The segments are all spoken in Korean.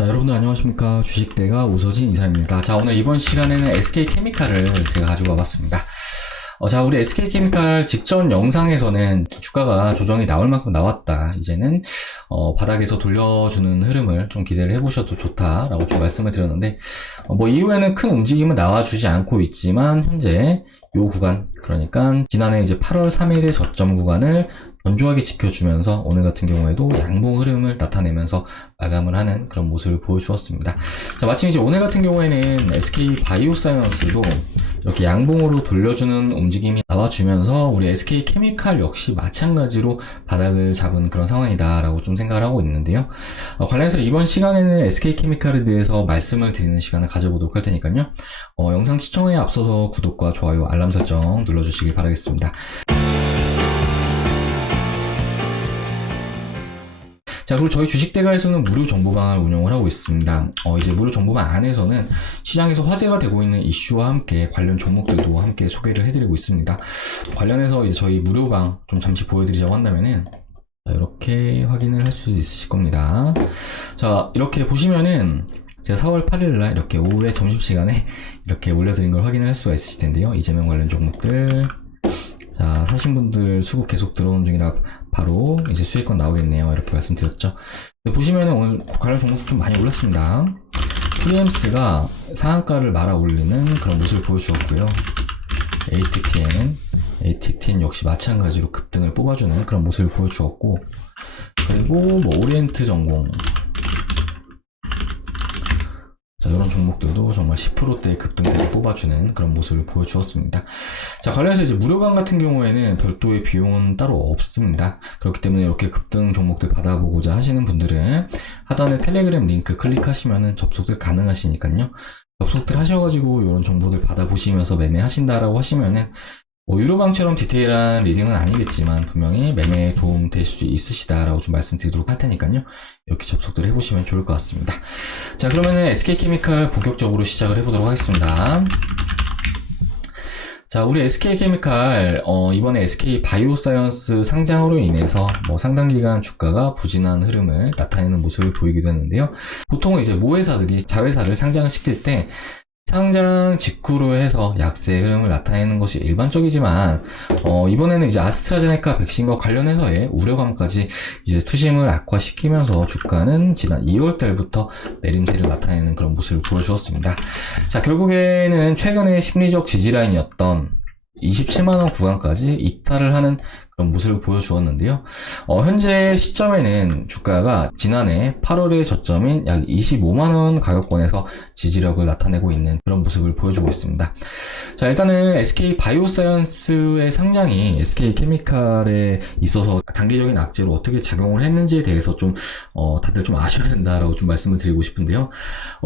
자, 여러분들 안녕하십니까. 주식대가 우서진 이사입니다. 자, 오늘 이번 시간에는 SK케미칼을 제가 가지고 와봤습니다. 자, 우리 SK케미칼 직전 영상에서는 주가가 조정이 나올 만큼 나왔다. 이제는 바닥에서 돌려주는 흐름을 좀 기대를 해보셔도 좋다라고 좀 말씀을 드렸는데, 이후에는 큰 움직임은 나와주지 않고 있지만 현재 요 구간, 그러니까 지난해 이제 8월 3일의 저점 구간을 견조하게 지켜주면서 오늘 같은 경우에도 양봉 흐름을 나타내면서 마감을 하는 그런 모습을 보여주었습니다. 자, 마침 이제 오늘 같은 경우에는 SK 바이오사이언스도 이렇게 양봉으로 돌려주는 움직임이 나와주면서 우리 SK 케미칼 역시 마찬가지로 바닥을 잡은 그런 상황이다라고 좀 생각을 하고 있는데요. 관련해서 이번 시간에는 SK 케미칼에 대해서 말씀을 드리는 시간을 가져보도록 할 테니까요. 영상 시청에 앞서서 구독과 좋아요, 알람 설정 눌러주시길 바라겠습니다. 자, 그리고 저희 주식대가에서는 무료 정보방을 운영을 하고 있습니다. 이제 무료 정보방 안에서는 시장에서 화제가 되고 있는 이슈와 함께 관련 종목들도 함께 소개를 해드리고 있습니다. 관련해서 이제 저희 무료방 좀 잠시 보여드리자고 한다면은, 자, 이렇게 확인을 할 수 있으실 겁니다. 자, 이렇게 보시면은 제가 4월 8일날 이렇게 오후에 점심시간에 이렇게 올려드린 걸 확인을 할 수가 있으실 텐데요. 이재명 관련 종목들. 자, 사신 분들 수급 계속 들어오는 중이라 바로 이제 수익권 나오겠네요. 이렇게 말씀드렸죠. 보시면은 오늘 관련 종목 좀 많이 올랐습니다. 프리엠스가 상한가를 말아 올리는 그런 모습을 보여주었고요. ATTN 역시 마찬가지로 급등을 뽑아주는 그런 모습을 보여주었고, 그리고 오리엔트 전공. 자, 이런 종목들도 정말 10%대 급등대를 뽑아주는 그런 모습을 보여주었습니다. 자, 관련해서 이제 무료방 같은 경우에는 별도의 비용은 따로 없습니다. 그렇기 때문에 이렇게 급등 종목들 받아보고자 하시는 분들은 하단에 텔레그램 링크 클릭하시면은 접속들 가능하시니까요. 접속들 하셔가지고 이런 정보들 받아보시면서 매매하신다라고 하시면은 유료방처럼 디테일한 리딩은 아니겠지만 분명히 매매에 도움 될 수 있으시다라고 좀 말씀드리도록 할 테니까요. 이렇게 접속들 해보시면 좋을 것 같습니다. 자, 그러면은 SK케미칼 본격적으로 시작을 해보도록 하겠습니다. 자, 우리 SK케미칼 이번에 SK 바이오사이언스 상장으로 인해서 상당 기간 주가가 부진한 흐름을 나타내는 모습을 보이기도 했는데요. 보통은 이제 모회사들이 자회사를 상장을 시킬 때 상장 직후로 해서 약세 흐름을 나타내는 것이 일반적이지만, 이번에는 이제 아스트라제네카 백신과 관련해서의 우려감까지 이제 투심을 악화시키면서 주가는 지난 2월 달부터 내림세를 나타내는 그런 모습을 보여주었습니다. 자, 결국에는 최근의 심리적 지지라인이었던 27만원 구간까지 이탈을 하는 그런 모습을 보여주었는데요. 현재 시점에는 주가가 지난해 8월의 저점인 약 25만원 가격권에서 지지력을 나타내고 있는 그런 모습을 보여주고 있습니다. 자, 일단은 SK 바이오사이언스의 상장이 SK 케미칼에 있어서 단기적인 악재로 어떻게 작용을 했는지에 대해서 좀 다들 좀 아셔야 된다라고 좀 말씀을 드리고 싶은데요.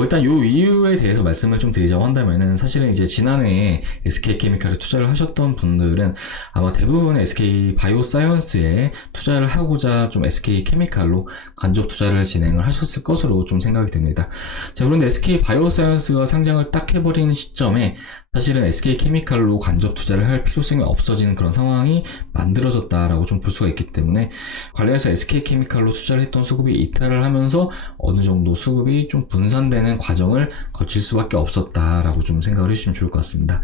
일단 요 이유에 대해서 말씀을 좀 드리자고 한다면은, 사실은 이제 지난해 SK 케미칼에 투자를 하셨던 분들은 아마 대부분 SK 바이오사이언스에 투자를 하고자 좀 SK 케미칼로 간접 투자를 진행을 하셨을 것으로 좀 생각이 됩니다. 자, 그런데 SK 바이오사이언스가 상장을 딱 해버린 시점에 사실은 SK 케미칼로 간접 투자를 할 필요성이 없어지는 그런 상황이 만들어졌다라고 좀 볼 수가 있기 때문에, 관련해서 SK 케미칼로 투자를 했던 수급이 이탈을 하면서 어느 정도 수급이 좀 분산되는 과정을 거칠 수밖에 없었다라고 좀 생각을 해주시면 좋을 것 같습니다.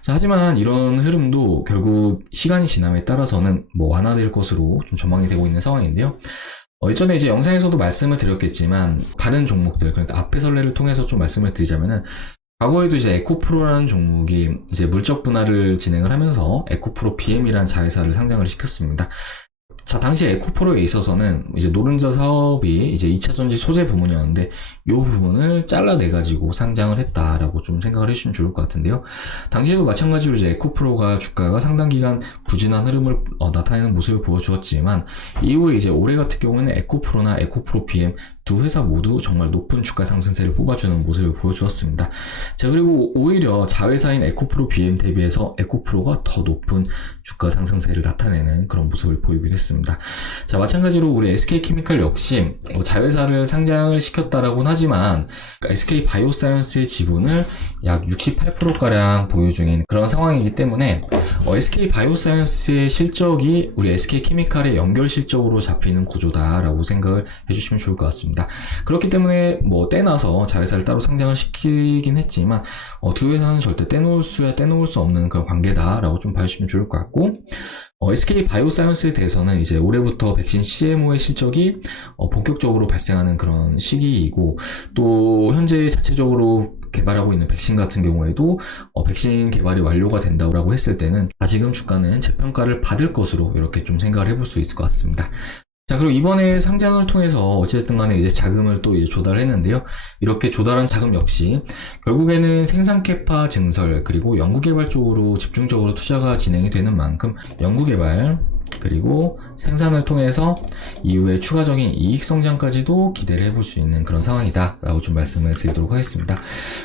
자, 하지만 이런 흐름도 결국 시간이 지남에 따라서는 완화될 것으로 좀 전망이 되고 있는 상황인데요. 이전에 이제 영상에서도 말씀을 드렸겠지만, 다른 종목들, 그러니까 앞의 선례를 통해서 좀 말씀을 드리자면은, 과거에도 이제 에코프로라는 종목이 이제 물적 분할을 진행을 하면서 에코프로 BM이라는 자회사를 상장을 시켰습니다. 자, 당시 에코프로에 있어서는 이제 노른자 사업이 이제 2차전지 소재 부문이었는데, 이 부분을 잘라내가지고 상장을 했다라고 좀 생각을 해주시면 좋을 것 같은데요. 당시에도 마찬가지로 이제 에코프로가 주가가 상당 기간 부진한 흐름을 나타내는 모습을 보여주었지만, 이후에 이제 올해 같은 경우에는 에코프로나 에코프로 BM 두 회사 모두 정말 높은 주가 상승세를 뽑아주는 모습을 보여주었습니다. 자, 그리고 오히려 자회사인 에코프로 BM 대비해서 에코프로가 더 높은 주가 상승세를 나타내는 그런 모습을 보이기도 했습니다. 자, 마찬가지로 우리 SK케미칼 역시 자회사를 상장을 시켰다라고는 하지만 SK 바이오사이언스의 지분을 약 68%가량 보유 중인 그런 상황이기 때문에 SK 바이오사이언스의 실적이 우리 SK케미칼의 연결 실적으로 잡히는 구조다라고 생각을 해주시면 좋을 것 같습니다. 있습니다. 그렇기 때문에 뭐 떼놔서 자회사를 따로 상장을 시키긴 했지만 두 회사는 절대 떼놓을 수야 떼놓을 수 없는 그런 관계다라고 좀 봐주시면 좋을 것 같고, SK 바이오사이언스에 대해서는 이제 올해부터 백신 CMO의 실적이 본격적으로 발생하는 그런 시기이고, 또 현재 자체적으로 개발하고 있는 백신 같은 경우에도 백신 개발이 완료가 된다고 했을 때는 다시금 주가는 재평가를 받을 것으로 이렇게 좀 생각을 해볼 수 있을 것 같습니다. 자, 그리고 이번에 상장을 통해서 어쨌든 간에 이제 자금을 또 이제 조달을 했는데요. 이렇게 조달한 자금 역시 결국에는 생산 캐파 증설 그리고 연구개발 쪽으로 집중적으로 투자가 진행이 되는 만큼 연구개발 그리고 생산을 통해서 이후에 추가적인 이익 성장까지도 기대를 해볼 수 있는 그런 상황이다 라고 좀 말씀을 드리도록 하겠습니다.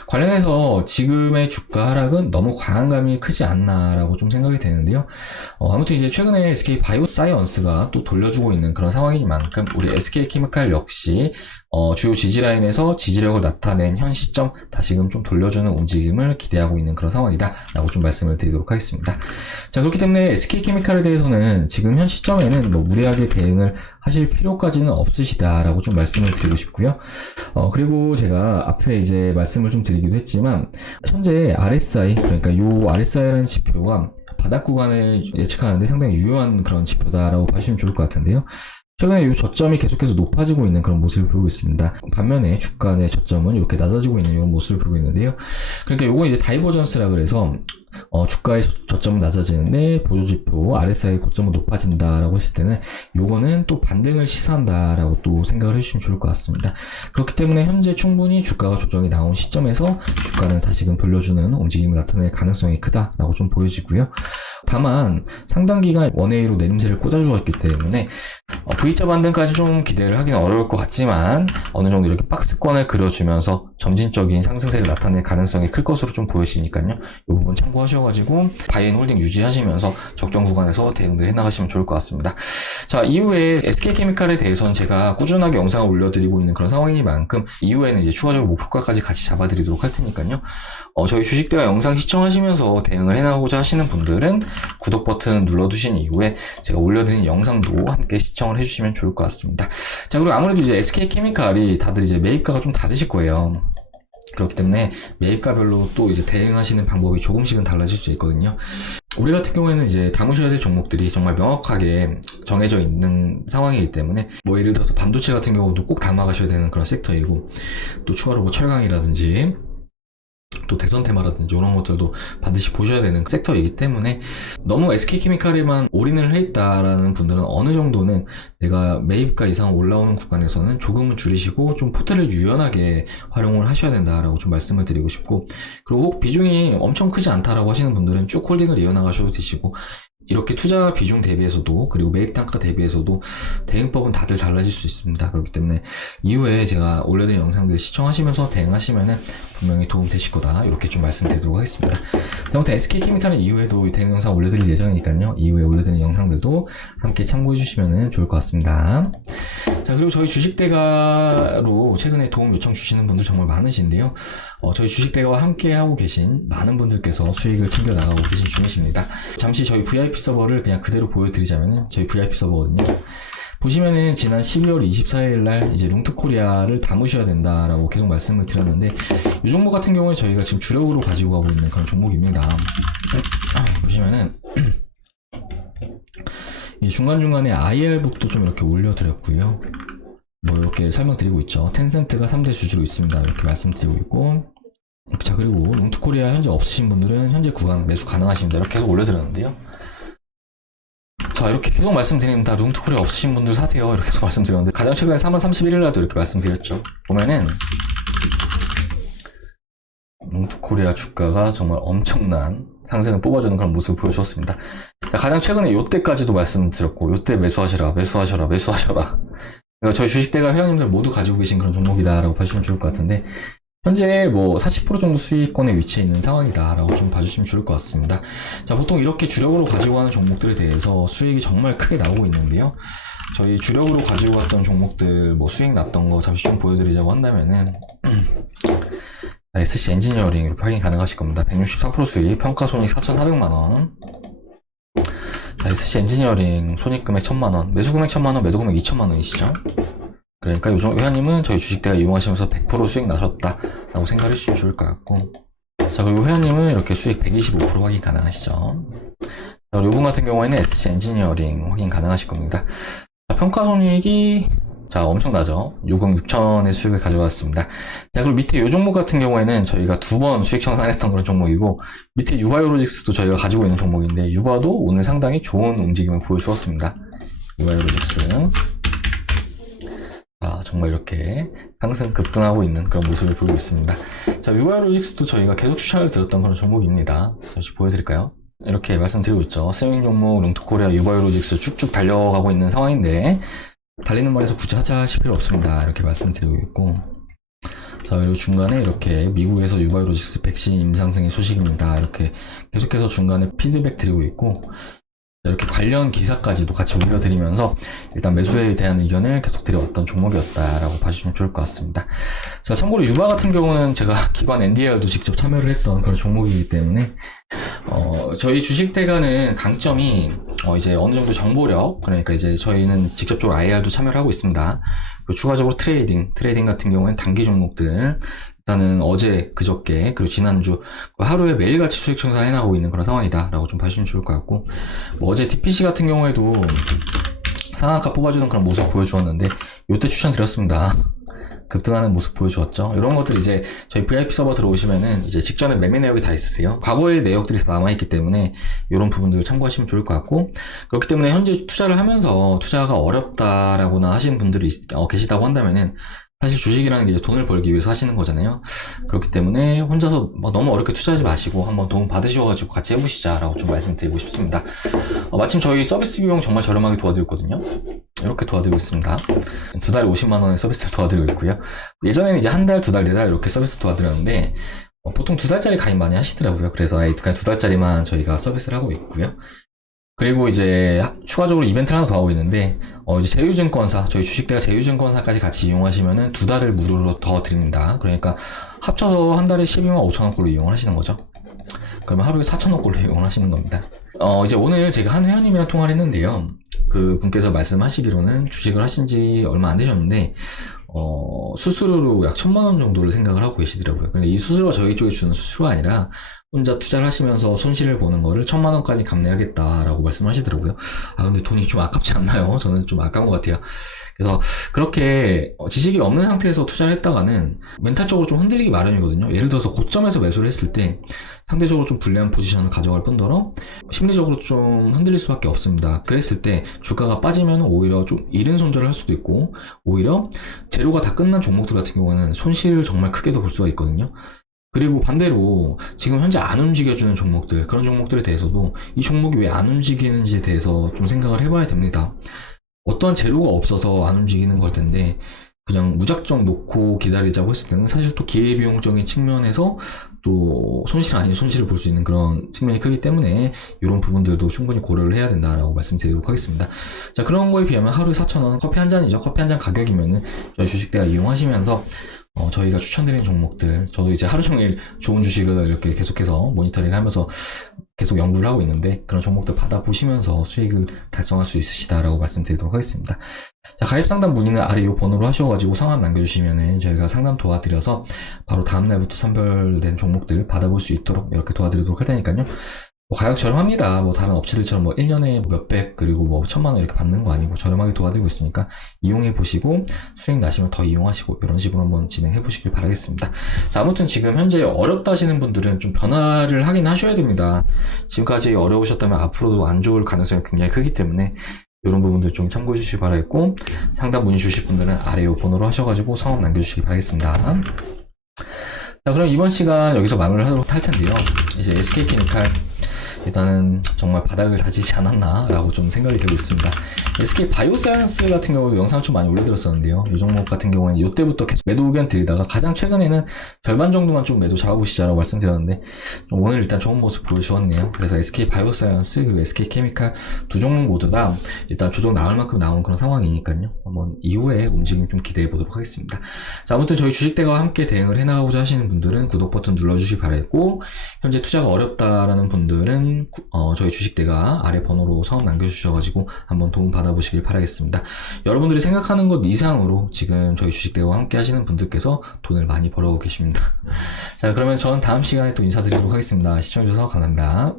관련해서 지금의 주가 하락은 너무 과한감이 크지 않나 라고 좀 생각이 되는데요. 아무튼 이제 최근에 SK 바이오사이언스가 또 돌려주고 있는 그런 상황인 만큼 우리 SK케미칼 역시 주요 지지라인에서 지지력을 나타낸 현 시점 다시금 좀 돌려주는 움직임을 기대하고 있는 그런 상황이다 라고 좀 말씀을 드리도록 하겠습니다. 자, 그렇기 때문에 SK케미칼에 대해서는 지금 현 시점에는 뭐 무리하게 대응을 하실 필요까지는 없으시다 라고 좀 말씀을 드리고 싶고요. 그리고 제가 앞에 이제 말씀을 좀 드리기도 했지만 현재 RSI, 그러니까 요 RSI라는 지표가 바닥 구간을 예측하는데 상당히 유효한 그런 지표다라고 봐주시면 좋을 것 같은데요. 최근에 이 저점이 계속해서 높아지고 있는 그런 모습을 보이고 있습니다. 반면에 주가 내 저점은 이렇게 낮아지고 있는 이런 모습을 보이고 있는데요. 그러니까 요건 이제 다이버전스라 그래서 주가의 저점은 낮아지는데 보조지표 RSI 고점은 높아진다라고 했을 때는 요거는 또 반등을 시사한다라고 또 생각을 해주시면 좋을 것 같습니다. 그렇기 때문에 현재 충분히 주가가 조정이 나온 시점에서 주가는 다시금 돌려주는 움직임을 나타낼 가능성이 크다라고 좀 보여지고요. 다만 상당 기간 원웨이로 내림세를 꽂아주었기 때문에 V자 반등까지 좀 기대를 하기는 어려울 것 같지만 어느 정도 이렇게 박스권을 그려주면서 점진적인 상승세를 나타낼 가능성이 클 것으로 좀 보여지니까요. 이 부분 참고하셔가지고 바이앤홀딩 유지하시면서 적정 구간에서 대응들 해나가시면 좋을 것 같습니다. 자, 이후에 SK케미칼에 대해서는 제가 꾸준하게 영상을 올려드리고 있는 그런 상황이니만큼 이후에는 이제 추가적으로 목표가까지 같이 잡아드리도록 할 테니까요. 저희 주식대가 영상 시청하시면서 대응을 해나가고자 하시는 분들은 구독 버튼 눌러두신 이후에 제가 올려드린 영상도 함께 시청을 해주시면 좋을 것 같습니다. 자, 그리고 아무래도 이제 SK케미칼이 다들 이제 매입가가 좀 다르실 거예요. 그렇기 때문에 매입가별로 또 이제 대응하시는 방법이 조금씩은 달라질 수 있거든요. 우리 같은 경우에는 이제 담으셔야 될 종목들이 정말 명확하게 정해져 있는 상황이기 때문에 뭐 예를 들어서 반도체 같은 경우도 꼭 담아가셔야 되는 그런 섹터이고, 또 추가로 뭐 철강이라든지 또 대선테마라든지 이런 것들도 반드시 보셔야 되는 섹터이기 때문에 너무 SK케미칼에만 올인을 해 있다라는 분들은 어느 정도는 내가 매입가 이상 올라오는 구간에서는 조금은 줄이시고 좀 포트를 유연하게 활용을 하셔야 된다라고 좀 말씀을 드리고 싶고, 그리고 혹 비중이 엄청 크지 않다라고 하시는 분들은 쭉 홀딩을 이어나가셔도 되시고, 이렇게 투자 비중 대비해서도 그리고 매입 단가 대비해서도 대응법은 다들 달라질 수 있습니다. 그렇기 때문에 이후에 제가 올려드린 영상들 시청하시면서 대응하시면은 분명히 도움 되실 거다 이렇게 좀 말씀드리도록 하겠습니다. 아무튼 SK케미칼은 이후에도 대응 영상 올려드릴 예정이니까요. 이후에 올려드린 영상들도 함께 참고해 주시면 좋을 것 같습니다. 자, 그리고 저희 주식대가로 최근에 도움 요청 주시는 분들 정말 많으신데요. 저희 주식대가와 함께 하고 계신 많은 분들께서 수익을 챙겨 나가고 계신 중이십니다. 잠시 저희 VIP 서버를 그냥 그대로 보여드리자면은 저희 VIP 서버거든요. 보시면은 지난 12월 24일 날 이제 룽트코리아를 담으셔야 된다라고 계속 말씀을 드렸는데, 이 종목 같은 경우에 저희가 지금 주력으로 가지고 가고 있는 그런 종목입니다. 보시면은 이 중간중간에 IR북도 좀 이렇게 올려드렸고요. 뭐 이렇게 설명드리고 있죠. 텐센트가 3대 주주로 있습니다. 이렇게 말씀드리고 있고, 자, 그리고 룽트코리아 현재 없으신 분들은 현재 구간 매수 가능하십니다. 이렇게 계속 올려드렸는데요. 자, 이렇게 계속 말씀드립니다. 룽트코리아 없으신 분들 사세요. 이렇게 계속 말씀드렸는데, 가장 최근에 3월 31일날도 이렇게 말씀드렸죠. 보면은 룽트코리아 주가가 정말 엄청난 상승을 뽑아주는 그런 모습을 보여주었습니다. 자, 가장 최근에 요때까지도 말씀드렸고, 요때 매수하셔라. 그러니까 저희 주식대가 회원님들 모두 가지고 계신 그런 종목이다라고 봐주시면 좋을 것 같은데, 현재 뭐 40% 정도 수익권에 위치해 있는 상황이다라고 좀 봐주시면 좋을 것 같습니다. 자, 보통 이렇게 주력으로 가지고 가는 종목들에 대해서 수익이 정말 크게 나오고 있는데요. 저희 주력으로 가지고 갔던 종목들 뭐 수익 났던 거 잠시 좀 보여드리자고 한다면은 SC 엔지니어링 이렇게 확인 가능하실 겁니다. 164% 수익, 평가 손익 4,400만원. 자, SC 엔지니어링 손익금액 1,000만원, 매수금액 1,000만원, 매도금액 2,000만원이시죠. 그러니까 요즘 회원님은 저희 주식대가 이용하시면서 100% 수익 나셨다라고 생각을 해주시면 좋을 것 같고, 자, 그리고 회원님은 이렇게 수익 125% 확인 가능하시죠. 자, 그리고 이분 같은 경우에는 SC 엔지니어링 확인 가능하실 겁니다. 자, 평가손익이 자, 엄청나죠. 6억 6천의 수익을 가져왔습니다. 자, 그리고 밑에 이 종목 같은 경우에는 저희가 2번 수익 청산했던 그런 종목이고, 밑에 유바이오로직스도 저희가 가지고 있는 종목인데, 유바도 오늘 상당히 좋은 움직임을 보여주었습니다. 유바이오로직스. 자, 정말 이렇게 상승 급등하고 있는 그런 모습을 보이고 있습니다. 자, 유바이오로직스도 저희가 계속 추천을 드렸던 그런 종목입니다. 잠시 보여드릴까요? 이렇게 말씀드리고 있죠. 스윙 종목, 롱투코리아, 유바이오로직스 쭉쭉 달려가고 있는 상황인데, 달리는 말에서 굳이 하실 필요 없습니다. 이렇게 말씀드리고 있고, 자, 그리고 중간에 이렇게 미국에서 유바이오로직스 백신 임상승의 소식입니다. 이렇게 계속해서 중간에 피드백 드리고 있고, 이렇게 관련 기사까지도 같이 올려드리면서 일단 매수에 대한 의견을 계속 드려왔던 종목이었다라고 봐주시면 좋을 것 같습니다. 자, 참고로 유바 같은 경우는 제가 기관 NDR도 직접 참여를 했던 그런 종목이기 때문에 저희 주식대가는 강점이 이제 어느 정도 정보력, 그러니까 이제 저희는 직접적으로 IR도 참여를 하고 있습니다. 그리고 추가적으로 트레이딩 같은 경우에는 단기 종목들 일단은 어제, 그저께, 그리고 지난주 하루에 매일같이 수익 청산해 나가고 있는 그런 상황이다 라고 좀 봐주시면 좋을 것 같고, 뭐 어제 DPC 같은 경우에도 상한가 뽑아주는 그런 모습 보여주었는데 요때 추천드렸습니다. 급등하는 모습 보여주었죠. 이런 것들 이제 저희 VIP 서버 들어오시면은 이제 직전에 매매 내역이 다 있으세요. 과거의 내역들이 다 남아있기 때문에 이런 부분들을 참고하시면 좋을 것 같고, 그렇기 때문에 현재 투자를 하면서 투자가 어렵다라고나 하시는 분들이 계시다고 한다면은 사실 주식이라는 게 이제 돈을 벌기 위해서 하시는 거잖아요. 그렇기 때문에 혼자서 너무 어렵게 투자하지 마시고 한번 도움 받으셔가지고 같이 해보시자라고 좀 말씀드리고 싶습니다. 마침 저희 서비스 비용 정말 저렴하게 도와드리고 있거든요. 이렇게 도와드리고 있습니다. 2달에 50만원의 서비스 도와드리고 있고요. 예전에는 이제 한 달, 2달, 4달 이렇게 서비스 도와드렸는데 보통 2달짜리 가입 많이 하시더라고요. 그래서 그냥 2달짜리만 저희가 서비스를 하고 있고요. 그리고 이제 추가적으로 이벤트를 하나 더 하고 있는데 이제 제휴증권사, 저희 주식대가 제휴증권사까지 같이 이용하시면은 2달을 무료로 더 드립니다. 그러니까 합쳐서 한 달에 12만 5천원 꼴로 이용을 하시는 거죠. 그러면 하루에 4천원 꼴로 이용을 하시는 겁니다. 이제 오늘 제가 한 회원님이랑 통화를 했는데요. 그 분께서 말씀하시기로는 주식을 하신 지 얼마 안 되셨는데 수수료로 약 1,000만원 정도를 생각을 하고 계시더라고요. 근데 이 수수료가 저희 쪽에 주는 수수료가 아니라 혼자 투자를 하시면서 손실을 보는 거를 1,000만원까지 감내하겠다라고 말씀하시더라고요. 근데 돈이 좀 아깝지 않나요? 저는 좀 아까운 것 같아요. 그래서 그렇게 지식이 없는 상태에서 투자를 했다가는 멘탈적으로 좀 흔들리기 마련이거든요. 예를 들어서 고점에서 매수를 했을 때 상대적으로 좀 불리한 포지션을 가져갈 뿐더러 심리적으로 좀 흔들릴 수밖에 없습니다. 그랬을 때 주가가 빠지면 오히려 좀 이른 손절을 할 수도 있고, 오히려 재료가 다 끝난 종목들 같은 경우는 손실을 정말 크게도 볼 수가 있거든요. 그리고 반대로 지금 현재 안 움직여주는 종목들, 그런 종목들에 대해서도 이 종목이 왜 안 움직이는지에 대해서 좀 생각을 해봐야 됩니다. 어떠한 재료가 없어서 안 움직이는 걸 텐데 그냥 무작정 놓고 기다리자고 했을 때는 사실 또 기회비용적인 측면에서 또 손실 아닌 손실을 볼 수 있는 그런 측면이 크기 때문에 이런 부분들도 충분히 고려를 해야 된다라고 말씀드리도록 하겠습니다. 자, 그런 거에 비하면 하루에 4,000원 커피 한 잔이죠. 커피 한 잔 가격이면은 저희 주식대가 이용하시면서 저희가 추천드리는 종목들, 저도 이제 하루 종일 좋은 주식을 이렇게 계속해서 모니터링 하면서 계속 연구를 하고 있는데 그런 종목들 받아보시면서 수익을 달성할 수 있으시다라고 말씀드리도록 하겠습니다. 자, 가입 상담 문의는 아래 이 번호로 하셔가지고 성함 남겨주시면은 저희가 상담 도와드려서 바로 다음날부터 선별된 종목들 받아볼 수 있도록 이렇게 도와드리도록 할 테니까요. 가격 저렴합니다. 다른 업체들처럼 1년에 몇백, 그리고 1,000만원 이렇게 받는 거 아니고 저렴하게 도와드리고 있으니까 이용해 보시고 수익 나시면 더 이용하시고 이런 식으로 한번 진행해 보시길 바라겠습니다. 자, 아무튼 지금 현재 어렵다 하시는 분들은 좀 변화를 하긴 하셔야 됩니다. 지금까지 어려우셨다면 앞으로도 안 좋을 가능성이 굉장히 크기 때문에 이런 부분들 좀 참고해 주시기 바라겠고, 상담 문의 주실 분들은 아래 이 번호로 하셔가지고 성함 남겨주시기 바라겠습니다. 자, 그럼 이번 시간 여기서 마무리를 하도록 할 텐데요. 이제 SK케미칼 일단은 정말 바닥을 다지지 않았나 라고 좀 생각이 되고 있습니다. SK 바이오사이언스 같은 경우도 영상을 좀 많이 올려드렸었는데요. 이 종목 같은 경우에는 이때부터 계속 매도 의견 드리다가 가장 최근에는 절반 정도만 좀 매도 잡아보시자라고 말씀드렸는데 좀 오늘 일단 좋은 모습 보여주었네요. 그래서 SK 바이오사이언스 그리고 SK 케미칼 두 종목 모두 다 일단 조정 나올 만큼 나온 그런 상황이니까요. 한번 이후에 움직임 좀 기대해 보도록 하겠습니다. 자, 아무튼 저희 주식대가와 함께 대응을 해나가고자 하시는 분들은 구독 버튼 눌러주시기 바라겠고, 현재 투자가 어렵다라는 분들은 저희 주식대가 아래 번호로 성함 남겨주셔가지고 한번 도움 받아보시길 바라겠습니다. 여러분들이 생각하는 것 이상으로 지금 저희 주식대와 함께 하시는 분들께서 돈을 많이 벌어오고 계십니다. 자, 그러면 저는 다음 시간에 또 인사드리도록 하겠습니다. 시청해주셔서 감사합니다.